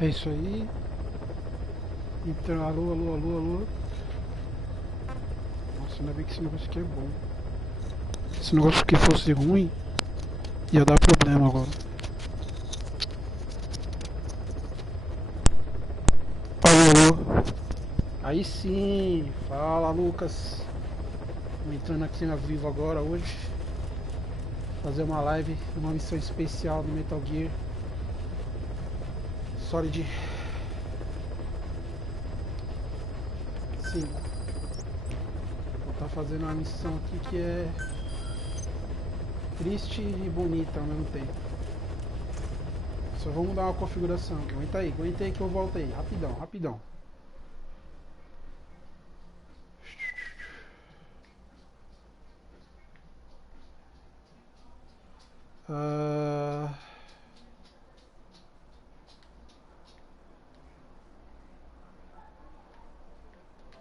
É isso aí. Então, alô, alô, alô, alô. Nossa, ainda bem que esse negócio aqui é bom. Se o negócio aqui fosse ruim, ia dar problema agora. Alô, alô. Aí sim, fala Lucas. Tô entrando aqui na Vivo agora hoje. Fazer uma live, uma missão especial do Metal Gear Solid 5. Vou estar fazendo uma missão aqui que é triste e bonita ao mesmo tempo. Só vamos dar uma configuração. Aguenta aí que eu volto aí. Rapidão, rapidão.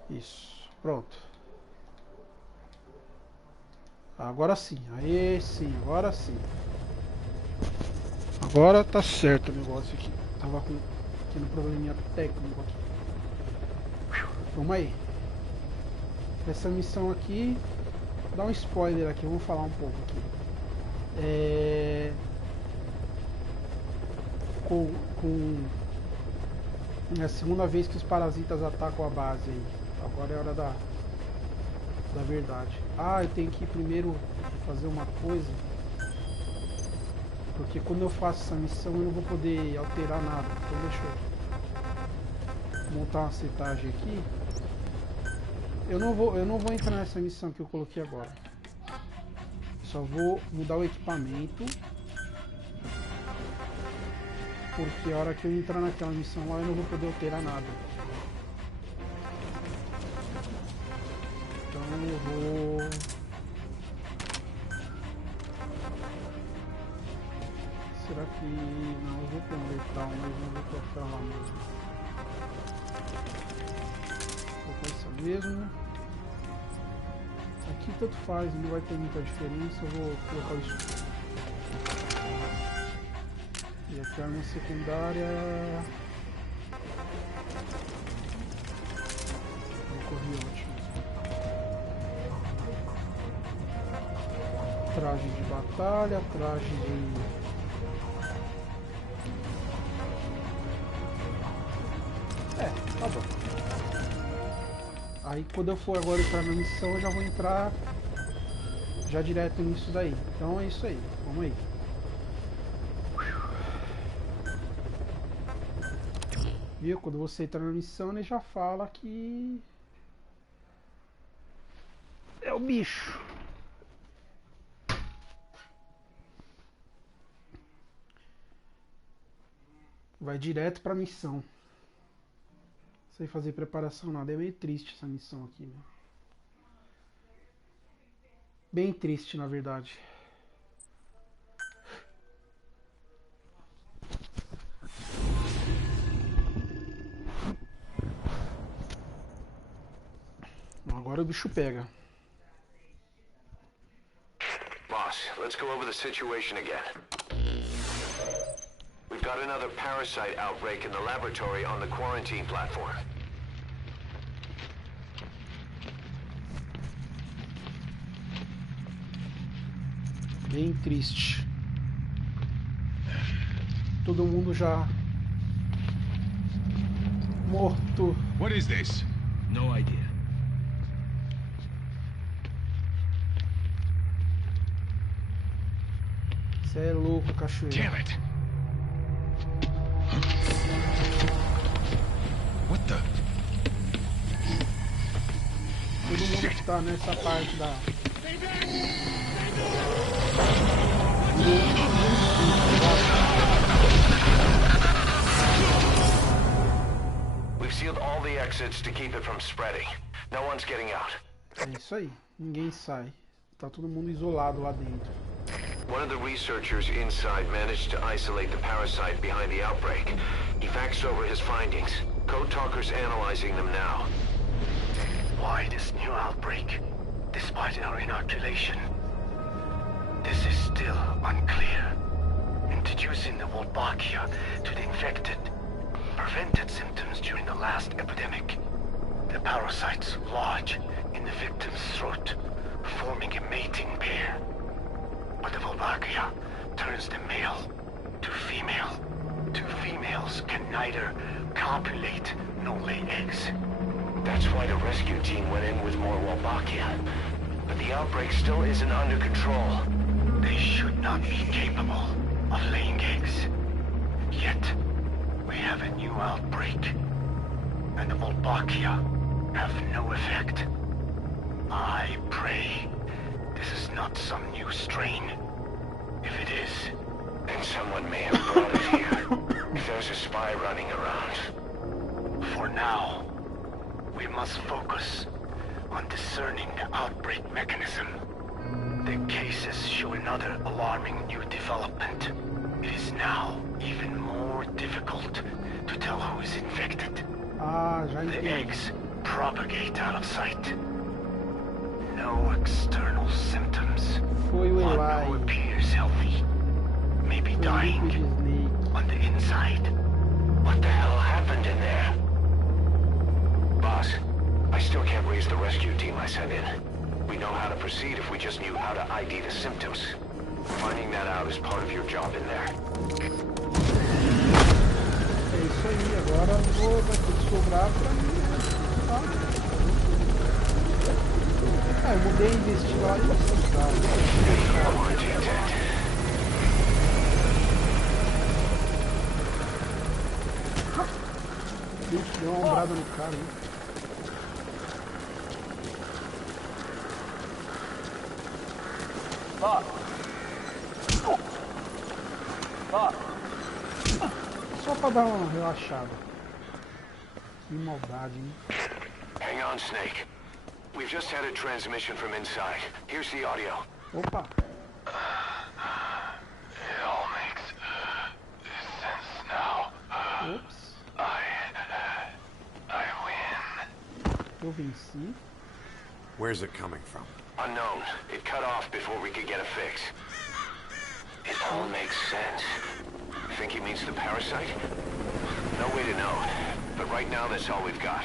Isso, pronto. Agora sim, aí sim, agora sim. Agora tá certo o negócio aqui. Tava com um probleminha técnico aqui. Vamos aí. Essa missão aqui, dá um spoiler aqui, vamos falar um pouco aqui. É a segunda vez que os parasitas atacam a base aí. Agora é hora da verdade. Ah, eu tenho que primeiro fazer uma coisa. Porque quando eu faço essa missão eu não vou poder alterar nada. Então deixa eu montar uma setagem aqui. Eu não vou entrar nessa missão que eu coloquei agora. Só vou mudar o equipamento. Porque a hora que eu entrar naquela missão lá eu não vou poder alterar nada. Então eu vou... Será que... Não, eu vou pôr um letal, mas não vou colocar lá mesmo. Vou colocar essa mesmo. Aqui tanto faz, não vai ter muita diferença, eu vou colocar isso. E aqui a arma secundária... Vou correr ótimo. Traje de batalha, traje de... Tá bom. Aí quando eu for agora entrar na missão, eu já vou entrar já direto nisso daí. Então é isso aí, vamos aí. Viu? Quando você entra na missão, ele já fala que é o bicho. Vai direto pra missão. Sem fazer preparação nada. É meio triste essa missão aqui, né? Bem triste, na verdade. Agora o bicho pega. Boss, let's go over the situation again. We've got another parasite outbreak in the laboratory on the quarantine platform. Bem triste. Todo mundo já morto. What is this? No idea. Você é louco, cachoeira. Damn it. What the? Todo mundo que tá nessa parte da... We've sealed all the exits to keep it from spreading. No one's getting out. É isso aí, ninguém sai. Tá todo mundo isolado lá dentro. One of the researchers inside managed to isolate the parasite behind the outbreak. He faxed over his findings. Code Talker's analyzing them now. Why this new outbreak, despite our inoculation? This is still unclear. Introducing the Wolbachia to the infected. prevented symptoms during the last epidemic. The parasites lodge in the victim's throat, forming a mating pair. But the Volbachia turns the male to female. Two females can neither copulate nor lay eggs. That's why the rescue team went in with more Wolbachia. But the outbreak still isn't under control. They should not be capable of laying eggs. Yet, we have a new outbreak. And the Wolbachia have no effect. I pray this is not some new strain. If it is, then someone may have brought it here. There's a spy running around. For now, we must focus on discerning the outbreak mechanism. The cases show another alarming new development. It is now even more difficult to tell who is infected. The eggs propagate out of sight. No external symptoms. One who appears healthy may be dying on the inside. What the hell happened in there? Boss, I still can't raise the rescue team I sent in. We know how to proceed if we just knew how to ID the symptoms. Finding that out is part of your job in there. É isso aí, agora vai ter que sobrar pra mim, né? Eu mudei investigar e acessar. Deu uma ombrada no cara, hein? Só pra dar uma relaxada. Que maldade, hein? Hang on, Snake. We've just had a transmission from inside. Here's the audio. Opa! It all makes sense now. Ops. I win. Eu venci. Where's it coming from? Unknown. It cut off before we could get a fix. It all makes sense. Think he means the parasite? No way to know. But right now, that's all we've got.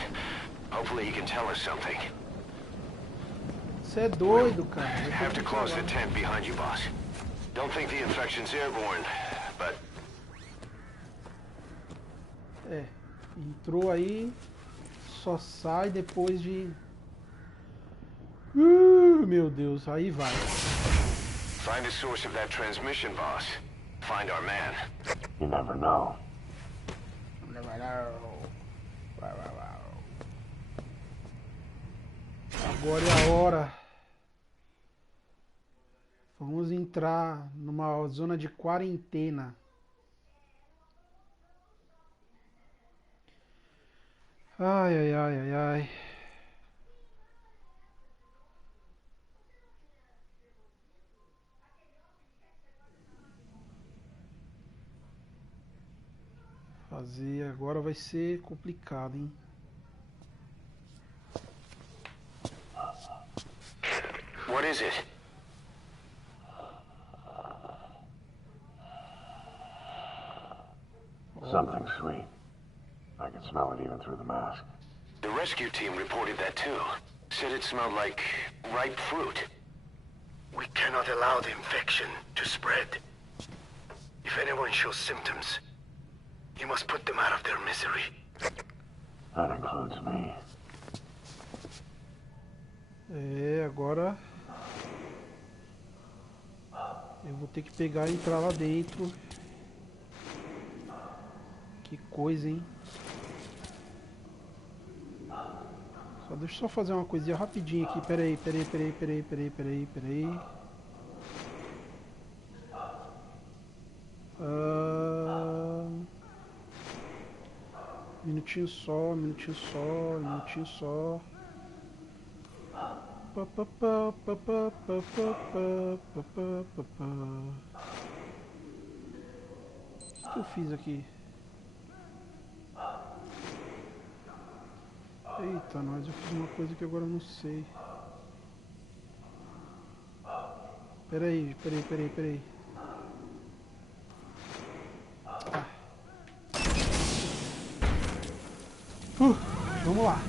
Hopefully he can tell us something. Você é doido, cara. Have to close the tent behind you, boss. Don't think the infection's airborne, but... É, entrou aí, só sai depois de... meu Deus, aí vai. Find the source of that transmission, boss. Find our man. You never know. Agora é a hora. Vamos entrar numa zona de quarentena. Ai, ai, ai, ai, ai. Fazer agora vai ser complicado, hein? What is it? Something sweet. I can smell it even through the mask. The rescue team reported that too. Said it smelled like ripe fruit. We cannot allow the infection to spread. If anyone shows symptoms, you must put them out of their misery. That includes me. É, agora eu vou ter que pegar e entrar lá dentro. Que coisa, hein? Deixa eu só fazer uma coisinha rapidinho aqui. Peraí. Minutinho só. O que eu fiz aqui? Eita, nós, eu fiz uma coisa que agora eu não sei. Peraí. Vamos lá.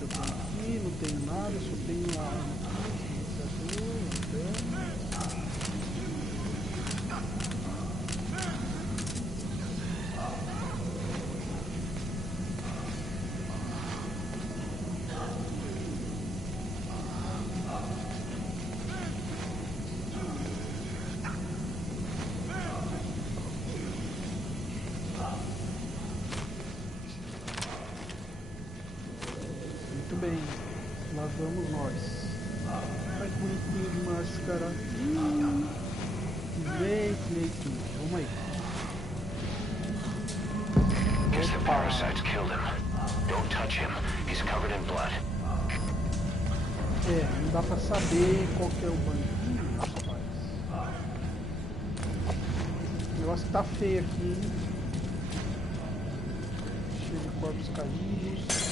Eu tenho aqui, não tenho nada, só tenho a arma aqui. Bem, lá vamos nós. Ai, que bonitinho de máscara. Vem, vamos aí. Guess the parasites killed him. Don't touch him. He's covered in blood. É, não dá pra saber qual que é o bandido, rapaz. O negócio tá feio aqui, hein? Cheio de corpos caídos.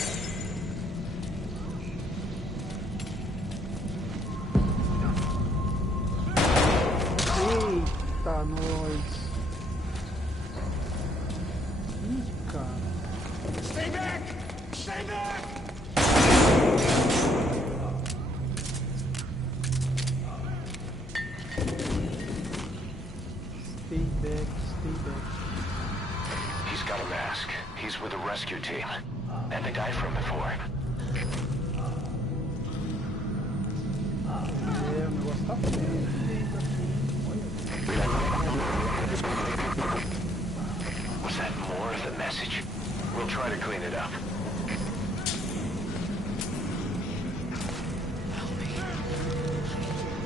Eita, nós. Ih, cara. Stay back! Stay back! Stay back, stay back. He's got a mask. He's with the rescue team. And the guy from before. É, o negócio tá feio. Was that more of the message? We'll try to clean it up.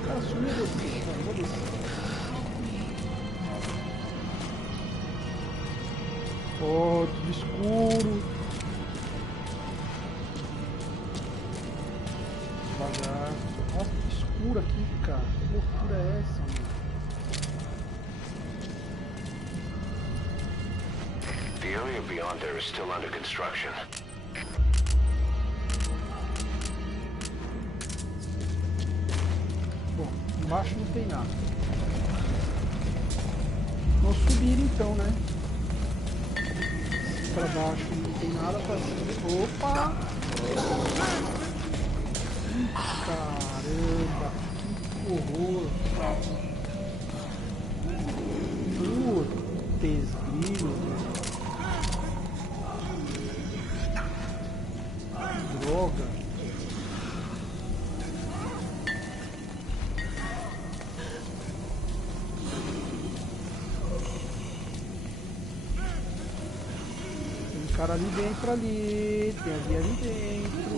Cara, sumiu desse, cara, vou descer. Oh, tudo escuro. Devagar. Nossa, que escuro aqui, cara. Que loucura é essa, mano? The area beyond there is still under construction. Bom, embaixo não tem nada. Vamos subir então, né? Pra baixo não tem nada, pra cima. Opa! Caramba, que horror! Putz, grilo! Droga! Tem cara ali dentro ali, tem ali dentro.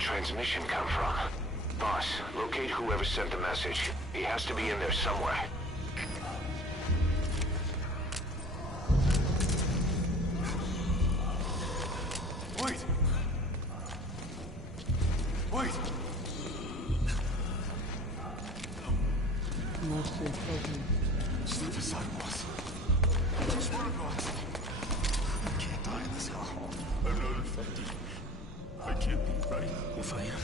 Transmission come from? Boss, locate whoever sent the message. He has to be in there somewhere. Wait! Wait! Não sei o que fazer. Step aside, boss. I swear to God. I can't die in this hell. I'm not infected. I can't be right if I am.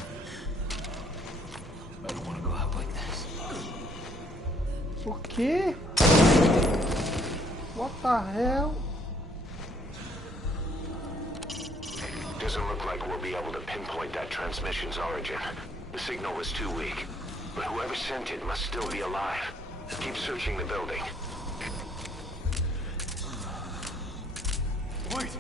I don't want to go out like this. O quê? What the hell? Doesn't look like we'll be able to pinpoint that transmission's origin. The signal was too weak. But whoever sent it must still be alive. Keep searching the building. Wait!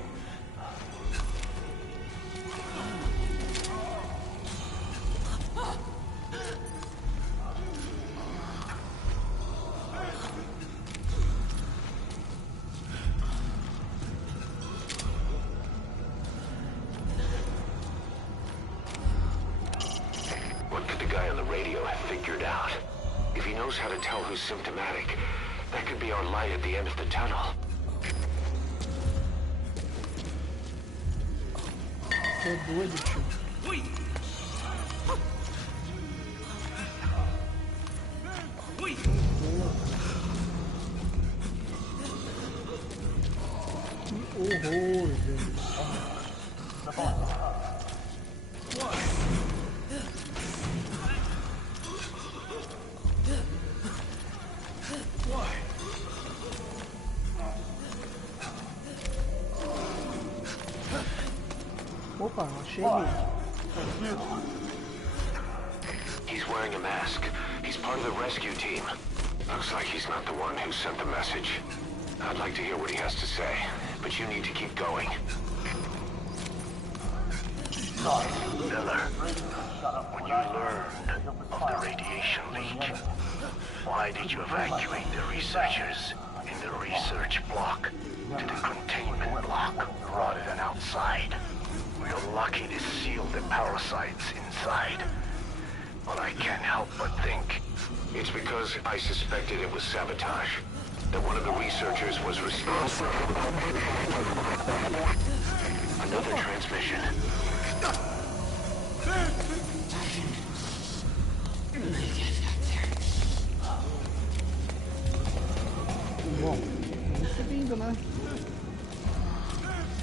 What could the guy on the radio have figured out? If he knows how to tell who's symptomatic, That could be our light at the end of the tunnel. Tô doido, tio. Que horror, velho. Opa, achei ele. He's wearing a mask. He's part of the rescue team. Looks like he's not the one who sent the message. I'd like to hear what he has to say, but you need to keep going. Miller, when you learned of the radiation leak, why did you evacuate the researchers in the research block to the containment block rather than outside? We're lucky to seal the parasites inside, but I can't help but think It's because I suspected it was sabotage. That one of the researchers was responsible. Another transmission. Bom, vamos subindo, né?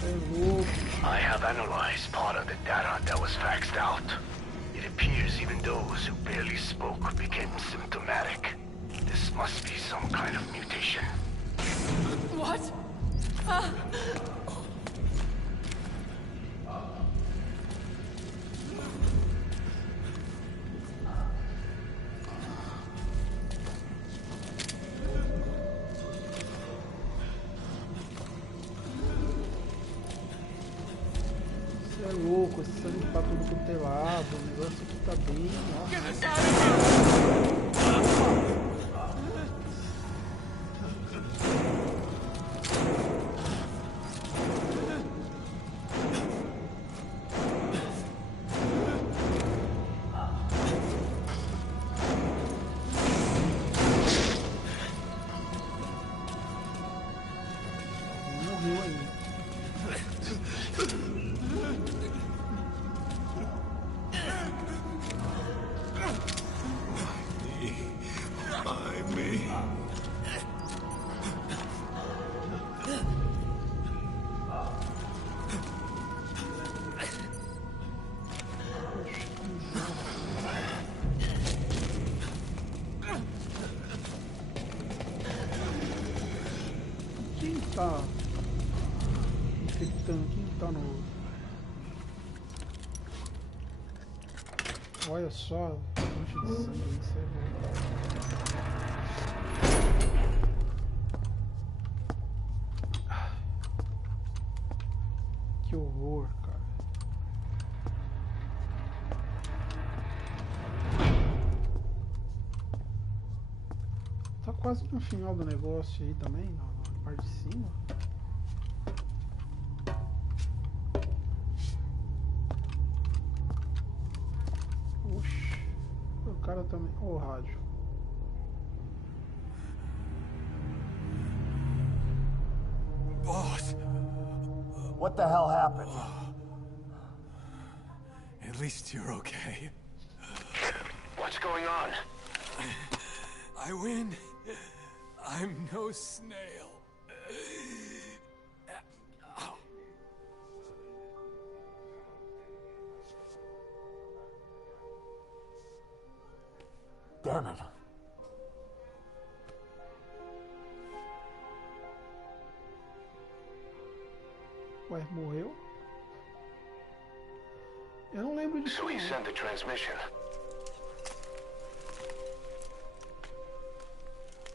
É louco. I have analyzed part of the data that was faxed out. It appears even those who barely spoke became symptomatic. This must be some kind of mutation. What? Isso é louco, esse sangue pra tudo quanto é lado, o negócio aqui tá bem, ó. Get us out of here! Morreu aí. Quem tá infectando? Quem tá no... Olha só, a fonte de sangue, isso é bom. Que horror, cara. Tá quase no final do negócio aí também, na parte de cima. Oxi, o cara também. Ó, o rádio. Boss! What the hell happened? At least you're okay. What's going on? I win. I'm no snail. Damn it. Ué, morreu? Eu não lembro disso. So he Não. sent the transmission.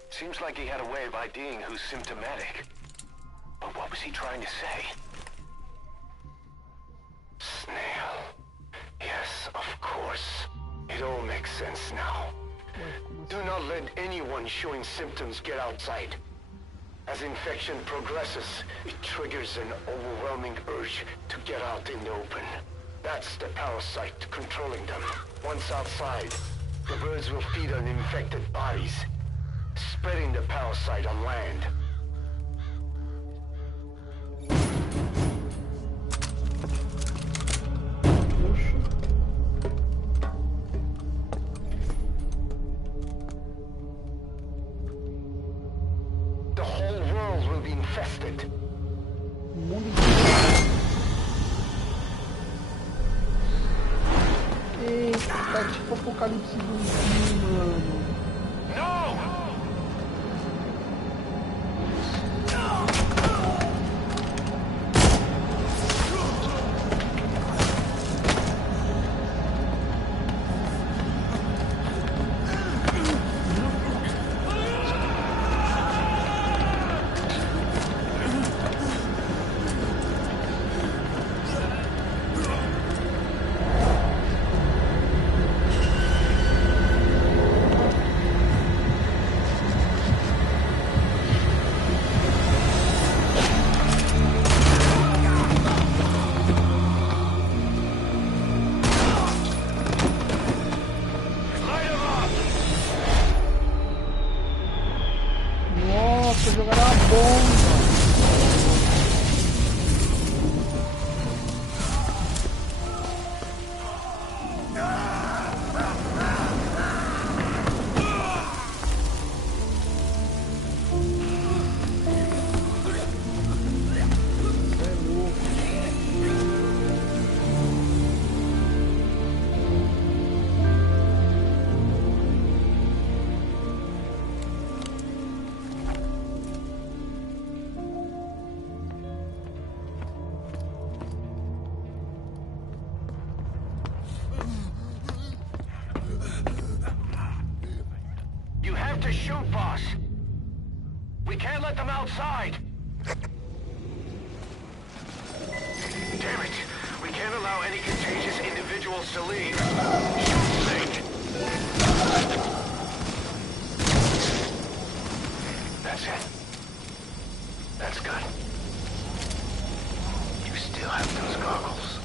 Seems like he had a way of IDing who's symptomatic. But what was he trying to say? Snail. Yes, of course. It all makes sense now. Ué, como Do assim? not let anyone showing symptoms get outside. As infection progresses, it triggers an overwhelming urge to get out in the open. That's the parasite controlling them. Once outside, the birds will feed on infected bodies, spreading the parasite on land. The whole world will be infested. O mundo inteiro. Eita, tá tipo apocalipse zumbi, mano. To shoot, boss. We can't let them outside. Damn it. We can't allow any contagious individuals to leave. Shoot, Snake. That's it. That's good. You still have those goggles.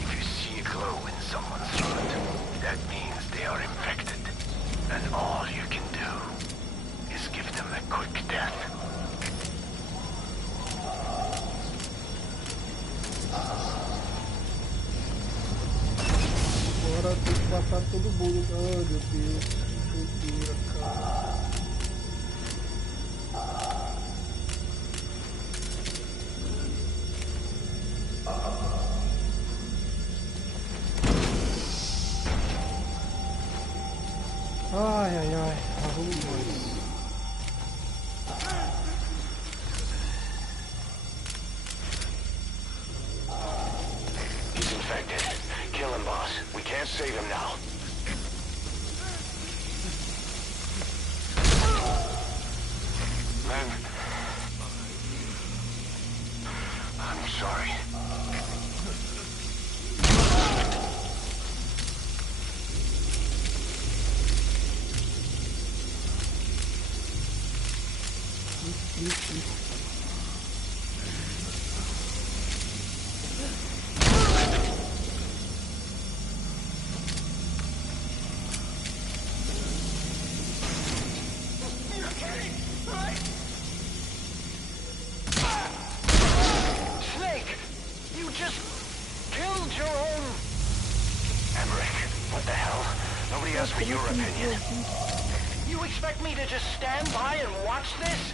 If you see a glow in someone's front, that means they are infected. And all you can do is give them a quick death. Agora tem que matar todo mundo. Ai, meu Deus. Que doideira, cara. Ai, ai, ai. Vamos nós. He's infected. Kill him, boss. We can't save him now. Man. I'm sorry. For your opinion. You expect me to just stand by and watch this?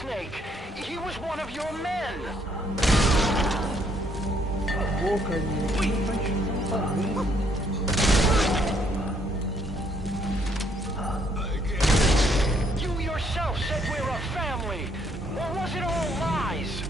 Snake. He was one of your men. Boca, You yourself said we're a family. Or was it all lies?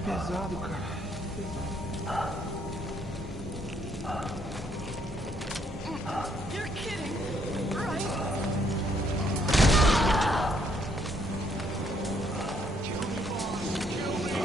Pesado, cara. You're kidding, right? Kill me, boss. Kill me.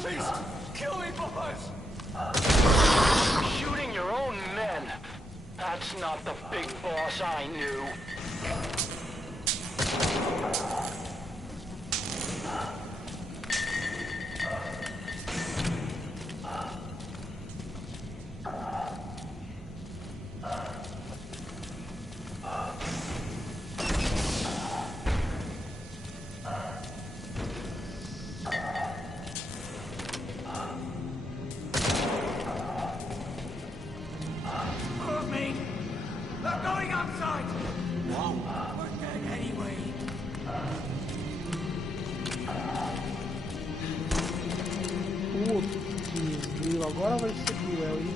Please, kill me, boss! Shooting your own men. That's not the big boss I knew. Agora vai ser cruel, hein?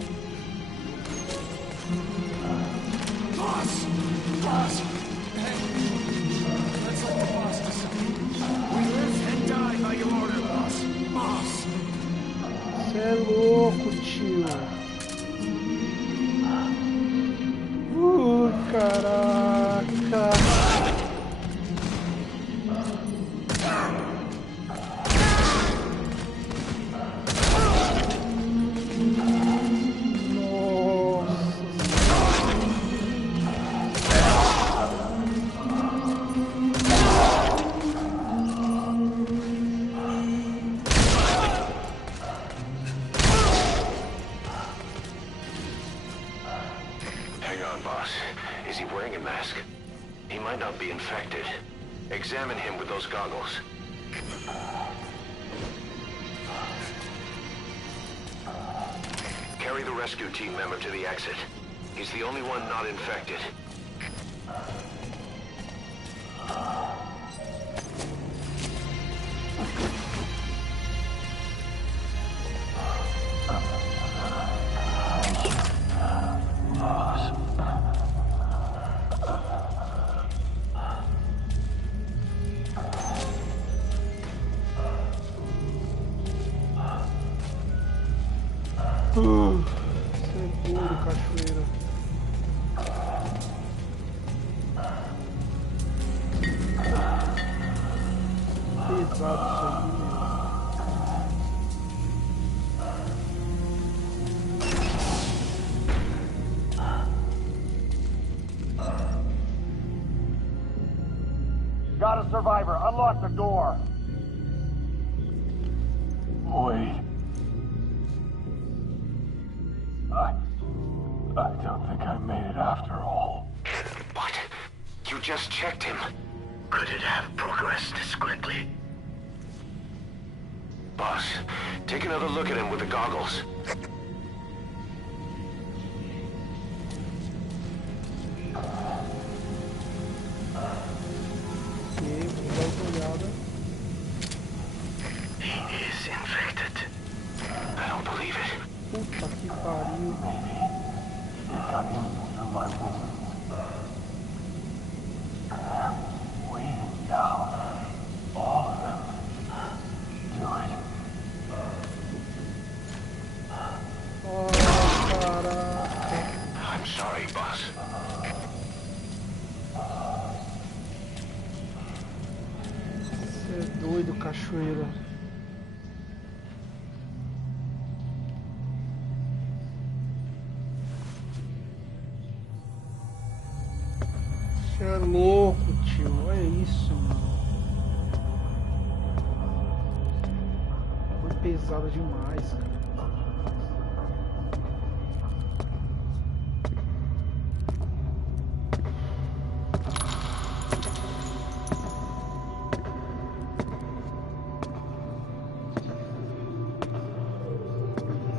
Boss! Boss! Hey! Let's let the boss decide. We live and die by your order, boss. Boss! Cê é louco, tio. Caraca. Is he wearing a mask? He might not be infected. Examine him with those goggles. Carry the rescue team member to the exit. He's the only one not infected. Seguro, cachoeira. Pesado isso aí, meu. Got a survivor. Unlock the door. Wait. I don't think I made it after all. What? You just checked him. Could it have progressed this quickly? Boss, take another look at him with the goggles. Ok, vou dar uma olhada. He is infected. I don't believe it. Puta que pariu. It's cutting through my wounds. Weighing down. All of them. Do it. Oh, caraca. I'm sorry, boss. Você é doido, cachoeira. Você é louco, tio. Olha isso, mano. Foi pesado demais, cara.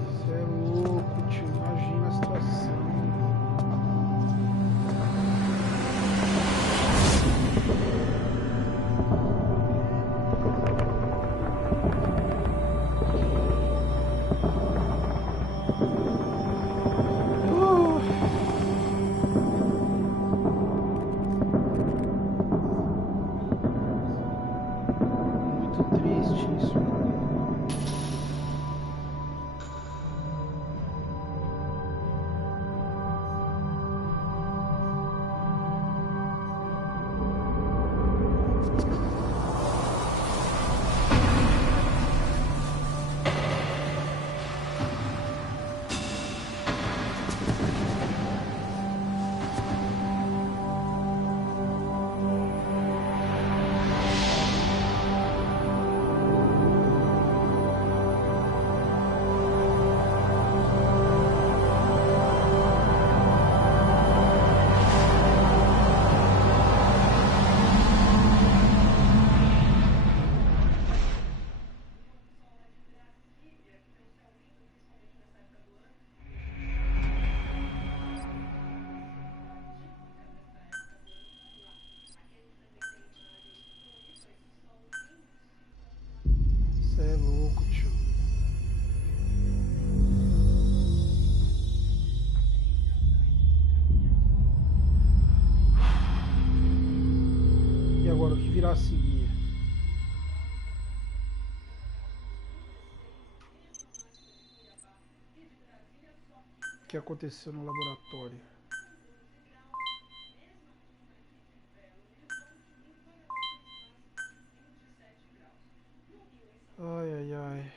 Você é louco, tio. Imagina a situação. Muito triste isso, cara. Você é louco, tio. E agora, o que virá a seguir? O que aconteceu no laboratório? Ai, ai, ai.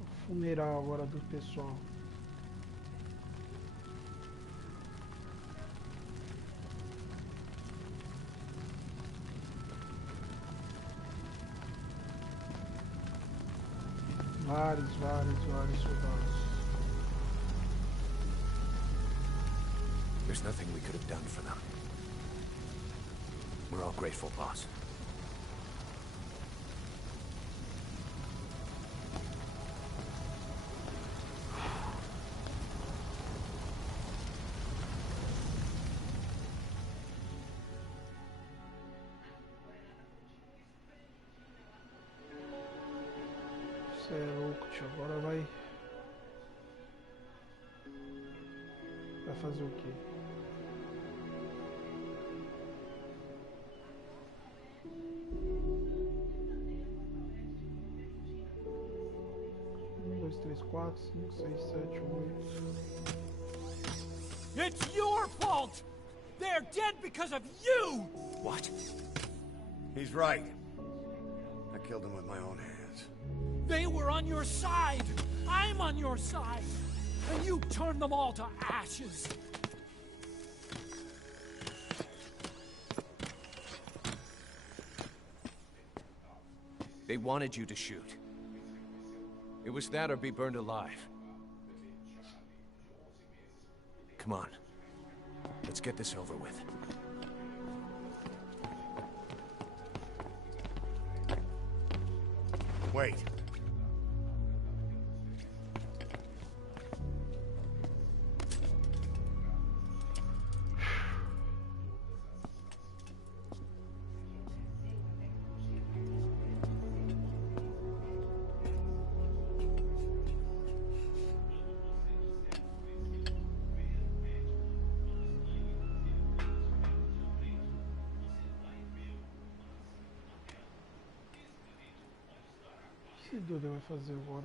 O funeral agora do pessoal. Vários soldados. There's nothing we could have done for them. We're all grateful, boss. Você é louco, tio. Agora vai fazer o quê? Um, dois, três, quatro, cinco, seis, sete, oito. It's your fault! They're dead because of you! What? He's right. I killed him with my own hands. They were on your side! I'm on your side! And you turned them all to ashes! They wanted you to shoot. It was that or be burned alive. Come on. Let's get this over with. Wait. O que esse Duda vai fazer agora?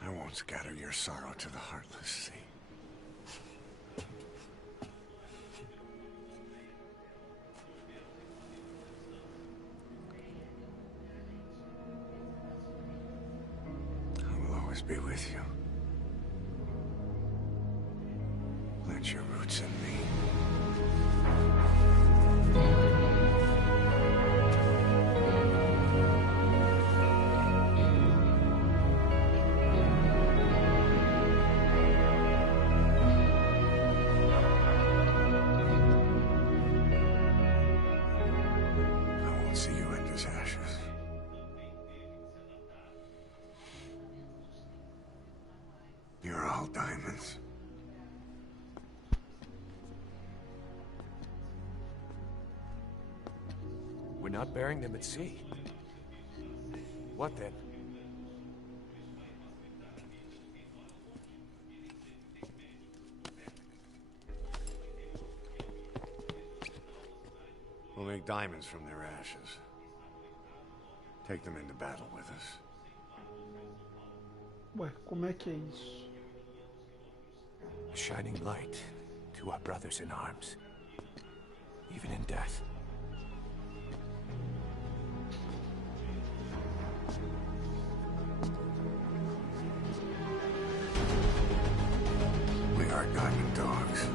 I won't scatter your sorrow to the heartless, see? I will always be with you. Plant your roots in me. You're all diamonds. We're not burying them at sea. What then? We'll make diamonds from their ashes. Take them into battle with us. Ué, como é que é isso? A shining light to our brothers in arms, even in death. We are diamond dogs.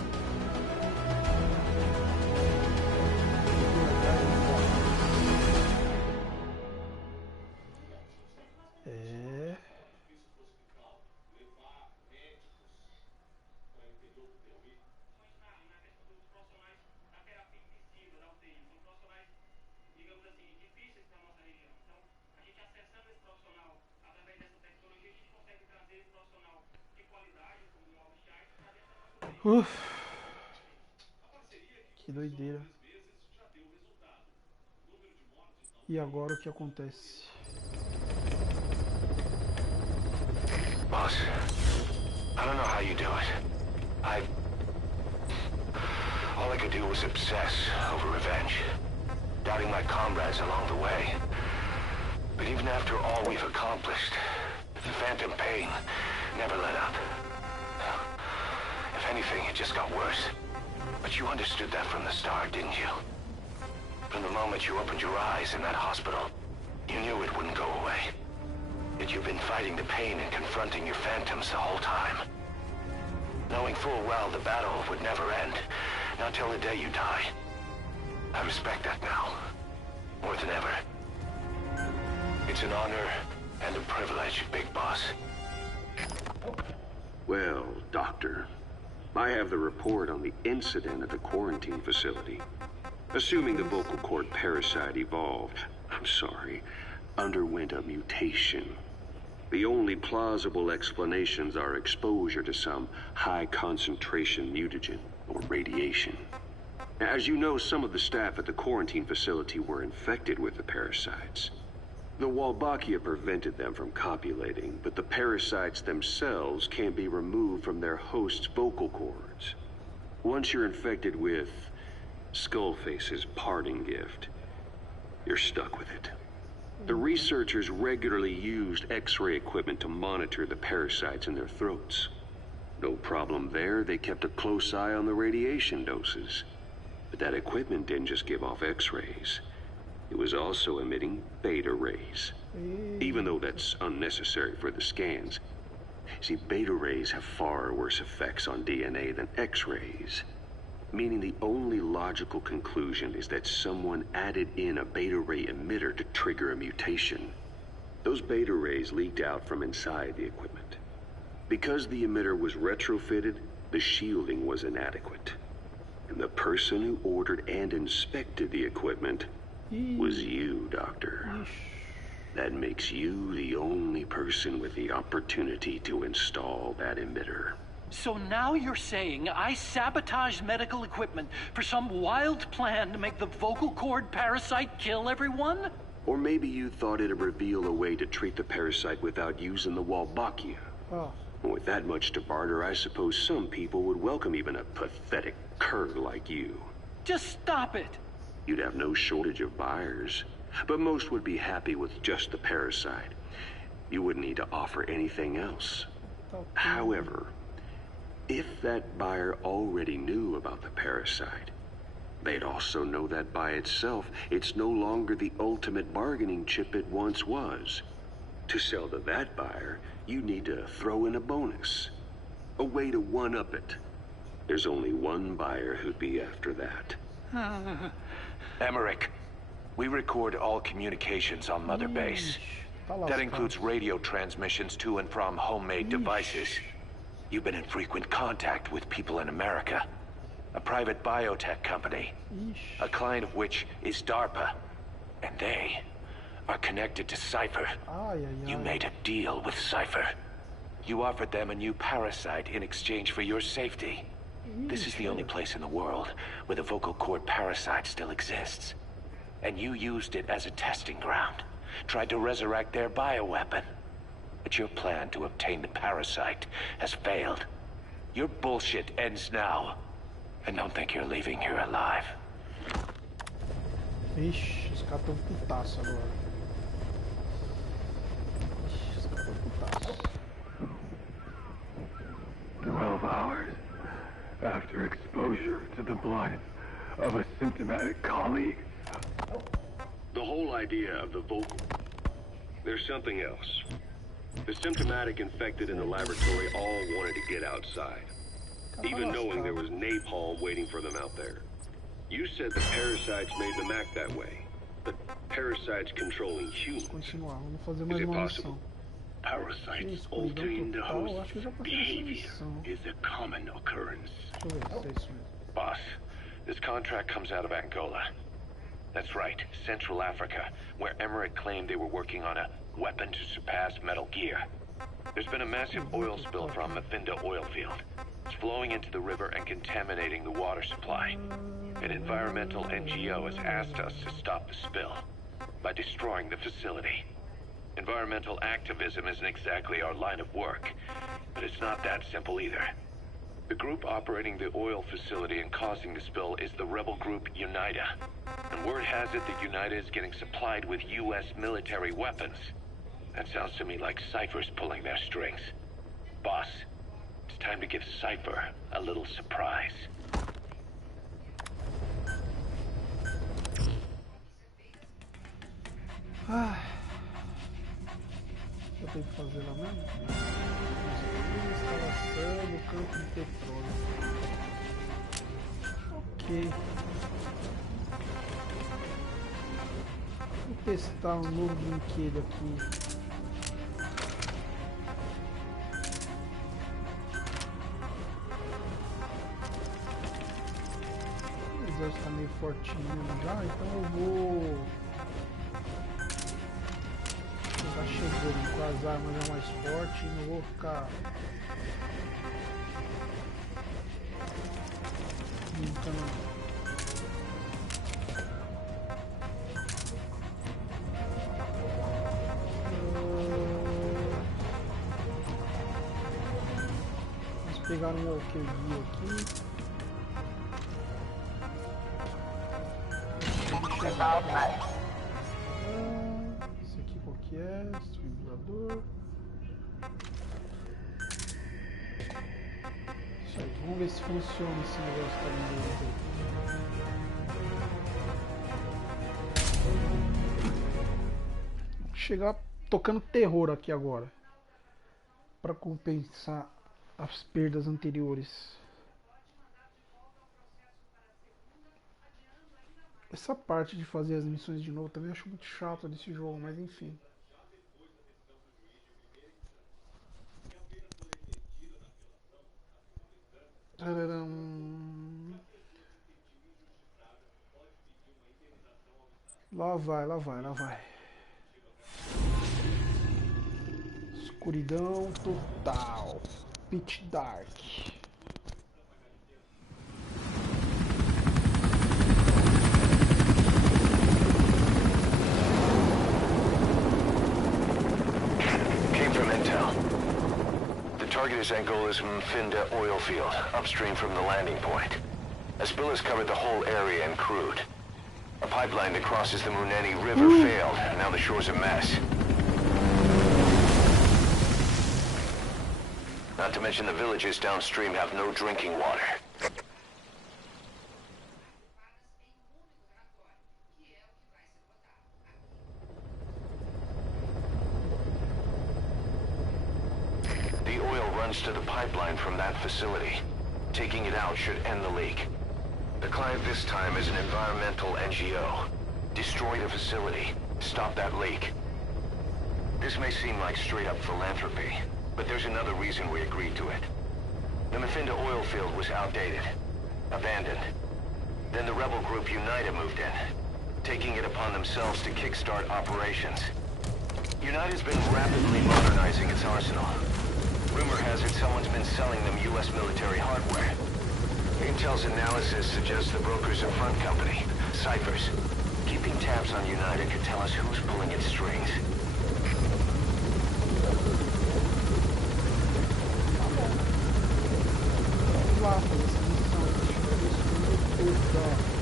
Que doideira. E agora o que acontece? Boss, I don't know how you do it. All I could do was obsess over revenge, doubting my comrades along the way. But even after all we've accomplished, the phantom pain never let up. If anything, it just got worse. But you understood that from the start, didn't you? From the moment you opened your eyes in that hospital, you knew it wouldn't go away. Yet you've been fighting the pain and confronting your phantoms the whole time. Knowing full well the battle would never end, not till the day you die. I respect that now, more than ever. It's an honor and a privilege, Big Boss. Well, Doctor, I have the report on the incident at the quarantine facility. Assuming the vocal cord parasite underwent a mutation. The only plausible explanations are exposure to some high-concentration mutagen, or radiation. As you know, some of the staff at the quarantine facility were infected with the parasites. The Wolbachia prevented them from copulating, but the parasites themselves can't be removed from their host's vocal cords. Once you're infected with Skullface's parting gift, you're stuck with it. The researchers regularly used X-ray equipment to monitor the parasites in their throats. No problem there, they kept a close eye on the radiation doses. But that equipment didn't just give off X-rays. It was also emitting beta rays. Even though that's unnecessary for the scans. See, beta rays have far worse effects on DNA than X-rays. Meaning the only logical conclusion is that someone added in a beta ray emitter to trigger a mutation. Those beta rays leaked out from inside the equipment. Because the emitter was retrofitted, the shielding was inadequate. And the person who ordered and inspected the equipment was you, Doctor. That makes you the only person with the opportunity to install that emitter. So now you're saying I sabotaged medical equipment for some wild plan to make the vocal cord parasite kill everyone? Or maybe you thought it'd reveal a way to treat the parasite without using the Wolbachia. Oh. With that much to barter, I suppose some people would welcome even a pathetic cur like you. Just stop it! You'd have no shortage of buyers, but most would be happy with just the parasite. You wouldn't need to offer anything else. Okay. However, if that buyer already knew about the parasite, they'd also know that by itself, it's no longer the ultimate bargaining chip it once was. To sell to that buyer, you need to throw in a bonus. A way to one-up it. There's only one buyer who'd be after that. Emmerich, we record all communications on Mother Base. That includes radio transmissions to and from homemade devices. You've been in frequent contact with people in America. A private biotech company. A client of which is DARPA. And they are connected to Cypher. You made a deal with Cypher. You offered them a new parasite in exchange for your safety. This is the only place in the world where the vocal cord parasite still exists. And you used it as a testing ground. Tried to resurrect their bioweapon. But your plan to obtain the parasite has failed. Your bullshit ends now. And don't think you're leaving here alive. Ixi, os caras tão putaço agora. Ixi, os caras tão putaço. 12 hours after exposure to the blood of a symptomatic colleague. The whole idea of the vocal... There's something else. The symptomatic infected in the laboratory all wanted to get outside. Even knowing there was napalm waiting for them out there. You said the parasites made them act that way. But parasites controlling humans. Continuar, vamos fazer mais Is it uma possible? missão. Parasites altering the Eu acho que eu já host's passei essa behavior missão. is a common occurrence. Deixa eu ver se é isso mesmo. Boss, this contract comes out of Angola. That's right, Central Africa, where Emmerich claimed they were working on a weapon to surpass Metal Gear. There's been a massive oil spill from Mafinda oil field. It's flowing into the river and contaminating the water supply. An environmental NGO has asked us to stop the spill by destroying the facility. Environmental activism isn't exactly our line of work, but it's not that simple either. The group operating the oil facility and causing the spill is the rebel group UNITA. And word has it that UNITA is getting supplied with U.S. military weapons. That sounds to me like Cypher's pulling their strings. Boss, it's time to give Cypher a little surprise. Ah, eu tenho que fazer lá mesmo? Instalação do campo de petróleo. Ok. Vou testar um novo brinquedo aqui. O exército tá meio fortinho já, então eu vou... Tá chegando com as armas já mais fortes, não vou ficar brincando. Vamos pegar um walker aqui. Esse aqui qual que é? Distribuidor. Isso aí, vamos ver se funciona esse negócio também. Vou chegar tocando terror aqui agora, para compensar as perdas anteriores. Essa parte de fazer as missões de novo também eu acho muito chato desse jogo, mas enfim. Tararam. Lá vai, lá vai, lá vai. Escuridão total. Pitch dark. Came from intel. The target is Angola's Mfinda oil field, upstream from the landing point. A spill has covered the whole area and crude. A pipeline that crosses the Muneni River failed. Now the shore's a mess. Not to mention the villages downstream have no drinking water. The oil runs to the pipeline from that facility. Taking it out should end the leak. The client this time is an environmental NGO. Destroy the facility. Stop that leak. This may seem like straight-up philanthropy, but there's another reason we agreed to it. The Mfinda oil field was outdated, abandoned. Then the rebel group UNITA moved in, taking it upon themselves to kickstart operations. UNITA's been rapidly modernizing its arsenal. Rumor has it someone's been selling them U.S. military hardware. Intel's analysis suggests the broker's a front company, Cyphers. Keeping tabs on UNITA could tell us who's pulling its strings. Vamos lá fazer essa missão. Deixa eu ver se eu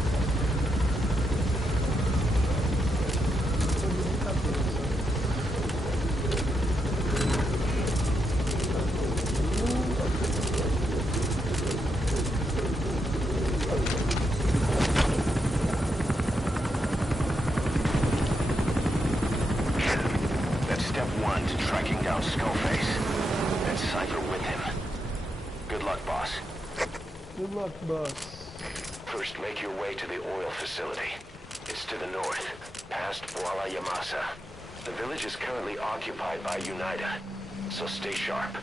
That's step one to tracking down Skullface. And Cypher with him. Good luck, boss. Good luck, boss. First, make your way to the oil facility. It's to the north, past Wala Yamasa. The village is currently occupied by UNITA, so stay sharp.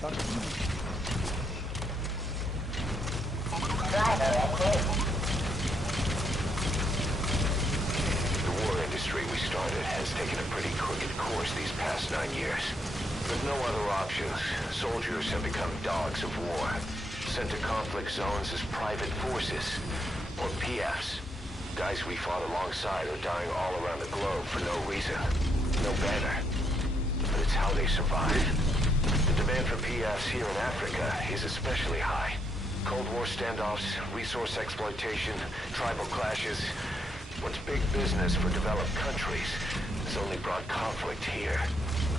Tá aqui. The war industry we started has taken a pretty crooked course these past 9 years. With no other options, soldiers have become dogs of war, sent to conflict zones as private forces, or PFs. Guys we fought alongside are dying all around the globe for no reason, no banner. But it's how they survive. The demand for PFs here in Africa is especially high. Cold War standoffs, resource exploitation, tribal clashes. What's big business for developed countries has only brought conflict here.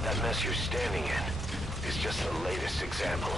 That mess you're standing in is just the latest example.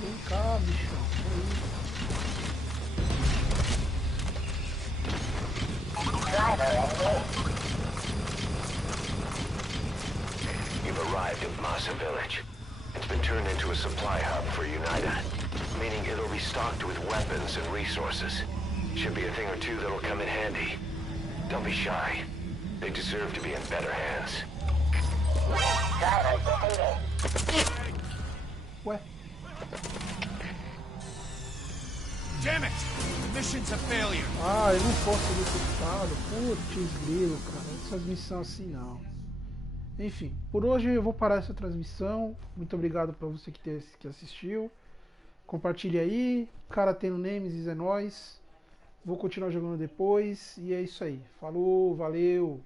Vem cá, bichão. You've arrived at Masa Village. It's been turned into a supply hub for UNITA, meaning it'll be stocked with weapons and resources. Should be a thing or two that'll come in handy. Don't be shy. They deserve to be in better hands. Ué? Damn it! The mission's a failure. Ah, eu não posso ser detectado. Putz, grilo, cara. Essas missões assim não. Enfim, por hoje eu vou parar essa transmissão. Muito obrigado para você que assistiu. Compartilhe aí. Cara tendo Nemesis é nóis. Vou continuar jogando depois. E é isso aí. Falou, valeu.